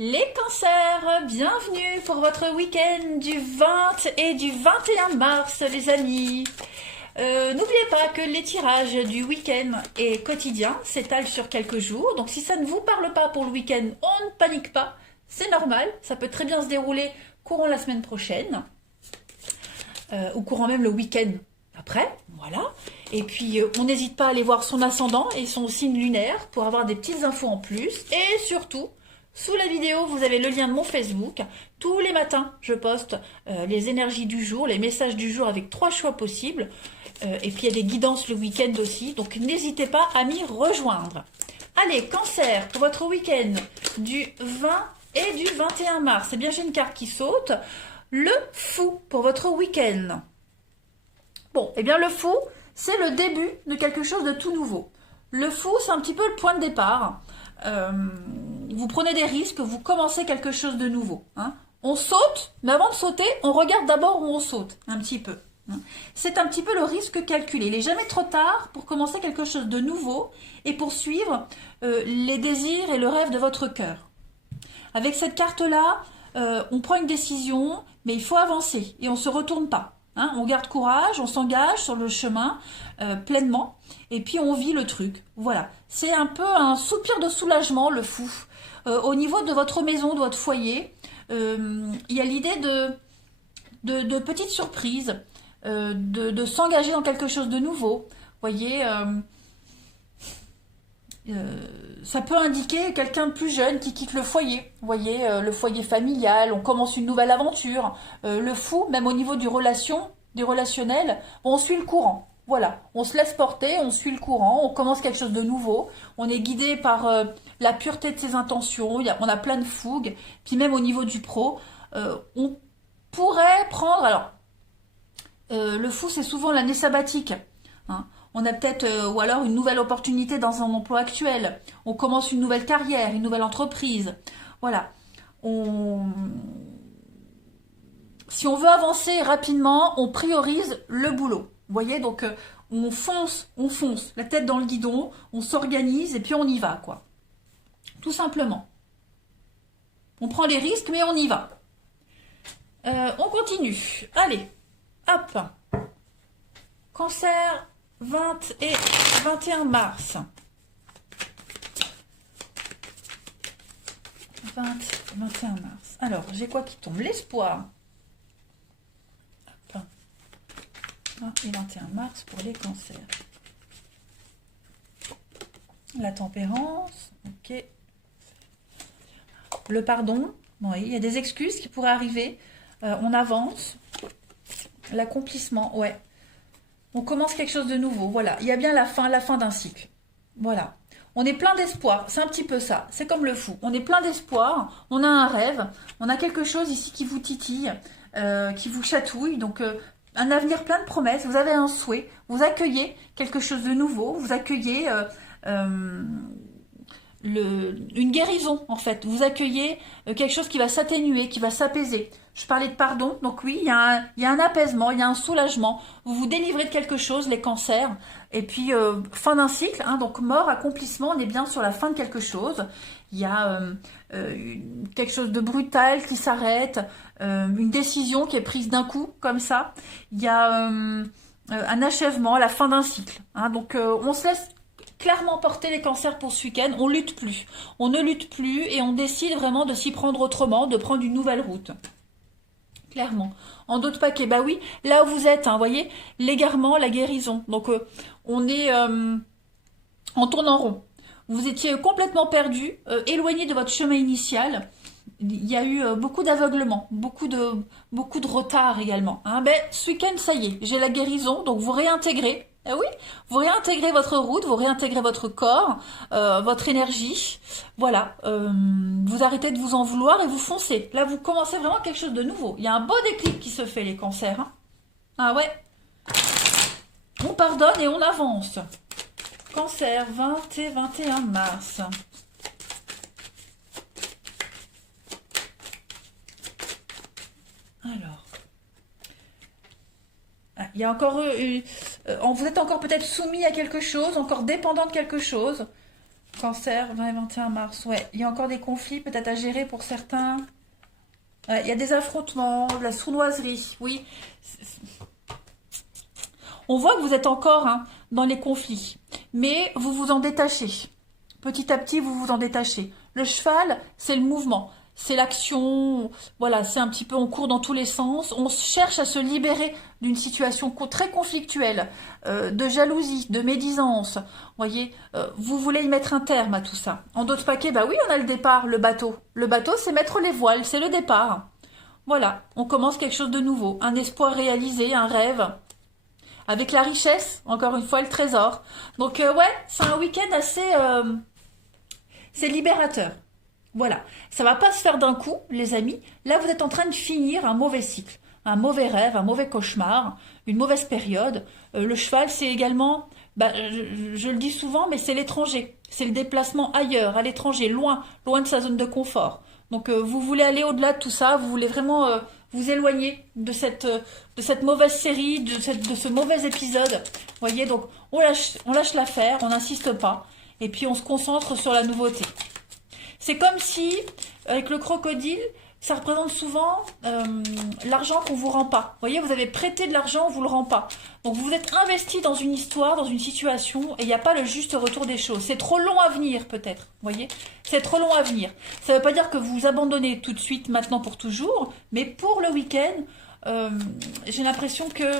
Les cancers, bienvenue pour votre week-end du 20 et du 21 mars, les amis. N'oubliez pas que les tirages du week-end et quotidien s'étalent sur quelques jours. Donc si ça ne vous parle pas pour le week-end, on ne panique pas. C'est normal, ça peut très bien se dérouler courant la semaine prochaine. Ou courant même le week-end après, voilà. Et puis on n'hésite pas à aller voir son ascendant et son signe lunaire pour avoir des petites infos en plus. Et surtout, sous la vidéo, vous avez le lien de mon Facebook. Tous les matins, je poste les énergies du jour, les messages du jour avec 3 choix possibles. Et puis il y a des guidances le week-end aussi, donc n'hésitez pas à m'y rejoindre. Allez, Cancer, pour votre week-end du 20 et du 21 mars. Eh bien, j'ai une carte qui saute. Le fou pour votre week-end. Bon, eh bien le fou, c'est le début de quelque chose de tout nouveau. Le fou, c'est un petit peu le point de départ. Vous prenez des risques, vous commencez quelque chose de nouveau. Hein. On saute, mais avant de sauter, on regarde d'abord où on saute, un petit peu. Hein. C'est un petit peu le risque calculé. Il n'est jamais trop tard pour commencer quelque chose de nouveau et poursuivre les désirs et le rêve de votre cœur. Avec cette carte-là, on prend une décision, mais il faut avancer et on ne se retourne pas. Hein, on garde courage, on s'engage sur le chemin pleinement et puis on vit le truc. Voilà, c'est un peu un soupir de soulagement, le fou. Au niveau de votre maison, de votre foyer, il y a l'idée de petites surprises, de s'engager dans quelque chose de nouveau. Vous voyez, ça peut indiquer quelqu'un de plus jeune qui quitte le foyer. Vous voyez, le foyer familial, on commence une nouvelle aventure. Le fou, même au niveau du relationnel, on suit le courant. Voilà, on se laisse porter, on suit le courant, on commence quelque chose de nouveau. On est guidé par la pureté de ses intentions, on a plein de fougue. Puis même au niveau du pro, on pourrait prendre... Alors, le fou, c'est souvent l'année sabbatique. Hein. On a peut-être, ou alors une nouvelle opportunité dans un emploi actuel. On commence une nouvelle carrière, une nouvelle entreprise. Voilà. Si on veut avancer rapidement, on priorise le boulot. Vous voyez, donc on fonce, la tête dans le guidon, on s'organise et puis on y va, quoi. Tout simplement. On prend les risques, mais on y va. On continue. Allez, hop. Cancer, 20 et 21 mars. 20, 21 mars. Alors, j'ai quoi qui tombe? L'espoir. 20 et 21 mars pour les cancers. La tempérance. Ok. Le pardon. Bon, il y a des excuses qui pourraient arriver. On avance. L'accomplissement, ouais. On commence quelque chose de nouveau, voilà. Il y a bien la fin d'un cycle. Voilà. On est plein d'espoir, c'est un petit peu ça. C'est comme le fou. On est plein d'espoir, on a un rêve, on a quelque chose ici qui vous titille, qui vous chatouille. Donc, un avenir plein de promesses, vous avez un souhait, vous accueillez quelque chose de nouveau, vous accueillez une guérison, en fait. Vous accueillez quelque chose qui va s'atténuer, qui va s'apaiser. Je parlais de pardon, donc oui, il y a un apaisement, il y a un soulagement. Vous vous délivrez de quelque chose, les cancers. Et puis, fin d'un cycle, hein, donc mort, accomplissement, on est bien sur la fin de quelque chose. Il y a quelque chose de brutal qui s'arrête, une décision qui est prise d'un coup, comme ça. Il y a un achèvement, la fin d'un cycle. Hein, donc, on se laisse clairement porter les cancers pour ce week-end. On lutte plus. On ne lutte plus et on décide vraiment de s'y prendre autrement, de prendre une nouvelle route. Clairement. En d'autres paquets, bah oui, là où vous êtes, hein, voyez, l'égarement, la guérison. Donc, on est en tournant rond. Vous étiez complètement perdu, éloigné de votre chemin initial. Il y a eu beaucoup d'aveuglement, beaucoup de retard également. Hein. Ben, ce week-end, ça y est, j'ai la guérison, donc vous réintégrez. Eh oui, vous réintégrez votre route, vous réintégrez votre corps, votre énergie. Voilà, vous arrêtez de vous en vouloir et vous foncez. Là, vous commencez vraiment quelque chose de nouveau. Il y a un beau déclic qui se fait, les cancers. Hein. Ah ouais. On pardonne et on avance. Cancer, 20 et 21 mars. Alors. Il y a encore vous êtes encore peut-être soumis à quelque chose, encore dépendant de quelque chose. Cancer, 20 et 21 mars. Ouais, il y a encore des conflits peut-être à gérer pour certains. Ouais, il y a des affrontements, de la sournoiserie. Oui. On voit que vous êtes encore dans les conflits. Mais vous vous en détachez. Petit à petit, vous vous en détachez. Le cheval, c'est le mouvement. C'est l'action, voilà, c'est un petit peu, on court dans tous les sens, on cherche à se libérer d'une situation très conflictuelle, de jalousie, de médisance, voyez, vous voulez y mettre un terme à tout ça. En d'autres paquets, bah oui, on a le départ, le bateau. Le bateau, c'est mettre les voiles, c'est le départ. Voilà, on commence quelque chose de nouveau, un espoir réalisé, un rêve, avec la richesse, encore une fois, le trésor. Donc ouais, c'est un week-end assez, c'est libérateur. Voilà, ça va pas se faire d'un coup, les amis. Là, vous êtes en train de finir un mauvais cycle, un mauvais rêve, un mauvais cauchemar, une mauvaise période. Le cheval, c'est également, bah, je le dis souvent, mais c'est l'étranger. C'est le déplacement ailleurs, à l'étranger, loin, loin de sa zone de confort. Donc, vous voulez aller au-delà de tout ça, vous voulez vraiment vous éloigner de cette mauvaise série, de ce mauvais épisode. Voyez, donc on lâche l'affaire, on n'insiste pas, et puis on se concentre sur la nouveauté. C'est comme si, avec le crocodile, ça représente souvent l'argent qu'on vous rend pas. Vous voyez, vous avez prêté de l'argent, on vous le rend pas. Donc vous êtes investi dans une histoire, dans une situation, et il n'y a pas le juste retour des choses. C'est trop long à venir, peut-être. Vous voyez, c'est trop long à venir. Ça ne veut pas dire que vous vous abandonnez tout de suite, maintenant pour toujours, mais pour le week-end, j'ai l'impression que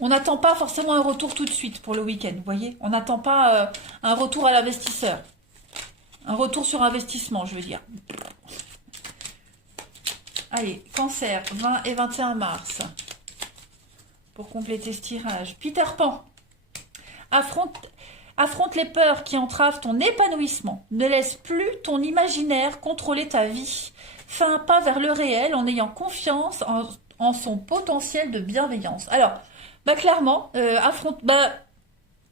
on n'attend pas forcément un retour tout de suite pour le week-end. Vous voyez, on n'attend pas un retour à l'investisseur. Un retour sur investissement, je veux dire. Allez, Cancer, 20 et 21 mars. Pour compléter ce tirage. Peter Pan. Affronte les peurs qui entravent ton épanouissement. Ne laisse plus ton imaginaire contrôler ta vie. Fais un pas vers le réel en ayant confiance en son potentiel de bienveillance. Alors, bah clairement,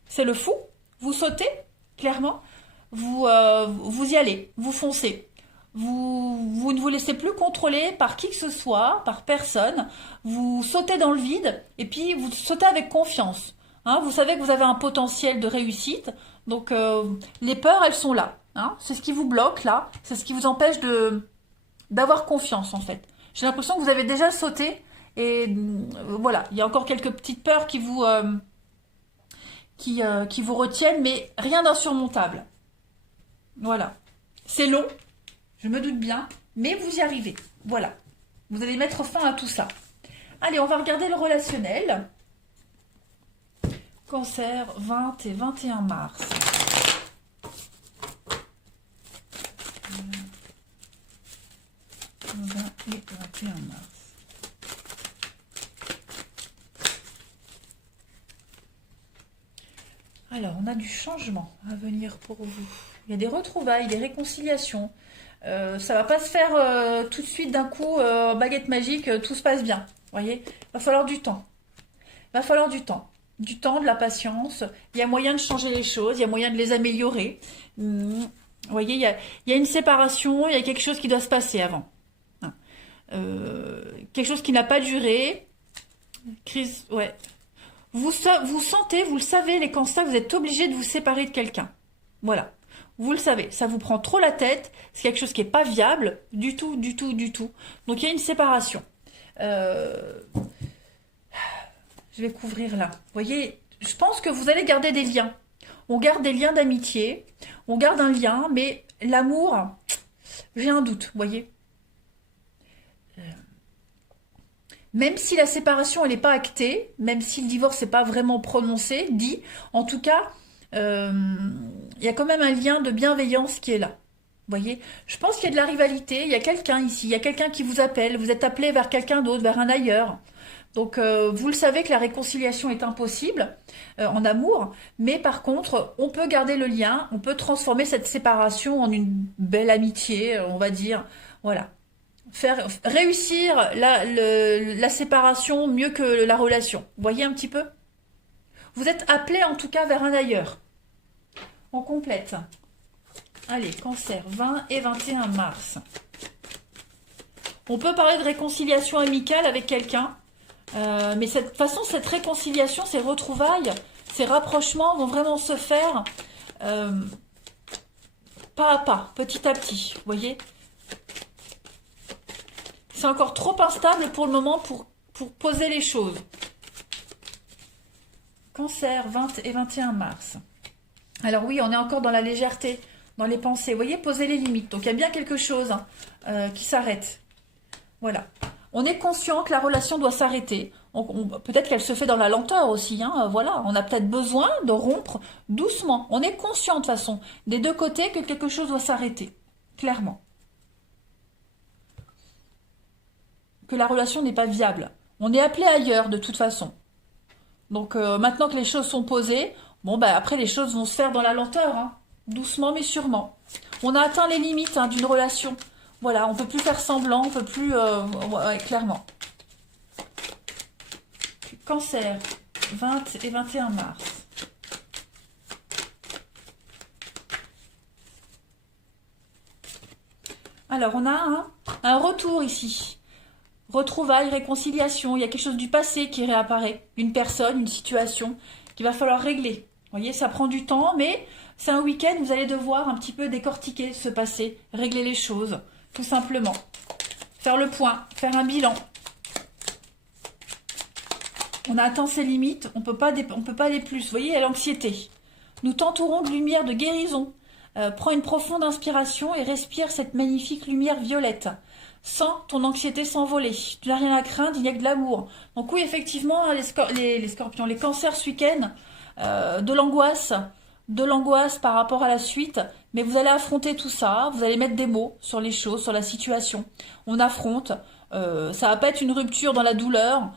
c'est le fou. Vous sautez, clairement. Vous y allez, vous foncez. Vous ne vous laissez plus contrôler par qui que ce soit, par personne. Vous sautez dans le vide et puis vous sautez avec confiance. Vous savez que vous avez un potentiel de réussite. Donc les peurs, elles sont là. C'est ce qui vous bloque là. C'est ce qui vous empêche d'avoir confiance en fait. J'ai l'impression que vous avez déjà sauté. Et voilà, il y a encore quelques petites peurs qui vous retiennent, mais rien d'insurmontable. Voilà. C'est long, je me doute bien, mais vous y arrivez. Voilà. Vous allez mettre fin à tout ça. Allez, on va regarder le relationnel. Cancer, 20 et 21 mars. 20 et 21 mars. Alors, on a du changement à venir pour vous. Il y a des retrouvailles, des réconciliations. Ça va pas se faire tout de suite d'un coup, baguette magique, tout se passe bien. Vous voyez, il va falloir du temps. Il va falloir du temps. Du temps, de la patience. Il y a moyen de changer les choses, il y a moyen de les améliorer. Vous voyez, il y a une séparation, il y a quelque chose qui doit se passer avant. Quelque chose qui n'a pas duré. Crise, ouais. Vous sentez, vous le savez, les cancers, vous êtes obligés de vous séparer de quelqu'un. Voilà. Vous le savez, ça vous prend trop la tête, c'est quelque chose qui n'est pas viable, du tout, du tout, du tout. Donc il y a une séparation. Je vais couvrir là. Vous voyez, je pense que vous allez garder des liens. On garde des liens d'amitié, on garde un lien, mais l'amour, j'ai un doute, vous voyez. Même si la séparation elle n'est pas actée, même si le divorce n'est pas vraiment prononcé, dit, en tout cas, il y a quand même un lien de bienveillance qui est là. Vous voyez, je pense qu'il y a de la rivalité, il y a quelqu'un ici, il y a quelqu'un qui vous appelle, vous êtes appelé vers quelqu'un d'autre, vers un ailleurs. Donc vous le savez que la réconciliation est impossible en amour, mais par contre, on peut garder le lien, on peut transformer cette séparation en une belle amitié, on va dire, voilà. Faire réussir la séparation mieux que la relation. Vous voyez un petit peu? Vous êtes appelé en tout cas vers un ailleurs. On complète. Allez, Cancer, 20 et 21 mars. On peut parler de réconciliation amicale avec quelqu'un, mais cette réconciliation, ces retrouvailles, ces rapprochements vont vraiment se faire pas à pas, petit à petit, vous voyez. C'est encore trop instable pour le moment pour poser les choses. Cancer, 20 et 21 mars. Alors oui, on est encore dans la légèreté, dans les pensées. Vous voyez, poser les limites. Donc il y a bien quelque chose qui s'arrête. Voilà. On est conscient que la relation doit s'arrêter. Peut-être qu'elle se fait dans la lenteur aussi. Voilà. On a peut-être besoin de rompre doucement. On est conscient de toute façon, des deux côtés, que quelque chose doit s'arrêter. Clairement. Que la relation n'est pas viable. On est appelé ailleurs de toute façon. Donc maintenant que les choses sont posées, bon ben après les choses vont se faire dans la lenteur, doucement mais sûrement. On a atteint les limites d'une relation. Voilà, on peut plus faire semblant, on peut plus, ouais, clairement. Cancer, 20 et 21 mars. Alors on a un retour ici. Retrouvailles, réconciliation, il y a quelque chose du passé qui réapparaît. Une personne, une situation qu'il va falloir régler. Vous voyez, ça prend du temps, mais c'est un week-end, vous allez devoir un petit peu décortiquer ce passé, régler les choses, tout simplement. Faire le point, faire un bilan. On a atteint ses limites, on peut pas aller plus. Vous voyez, il y a l'anxiété. Nous t'entourons de lumière de guérison. Prends une profonde inspiration et respire cette magnifique lumière violette. Sens ton anxiété s'envoler. Tu n'as rien à craindre, il n'y a que de l'amour. Donc oui, effectivement, les scorpions, les cancers ce week-end, de l'angoisse par rapport à la suite, mais vous allez affronter tout ça, vous allez mettre des mots sur les choses, sur la situation. On affronte, ça va pas être une rupture dans la douleur,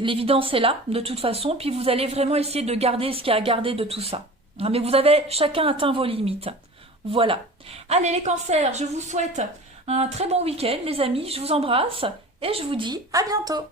l'évidence est là, de toute façon, puis vous allez vraiment essayer de garder ce qu'il y a à garder de tout ça. Mais vous avez chacun atteint vos limites. Voilà. Allez les cancers, je vous souhaite un très bon week-end les amis, je vous embrasse et je vous dis à bientôt.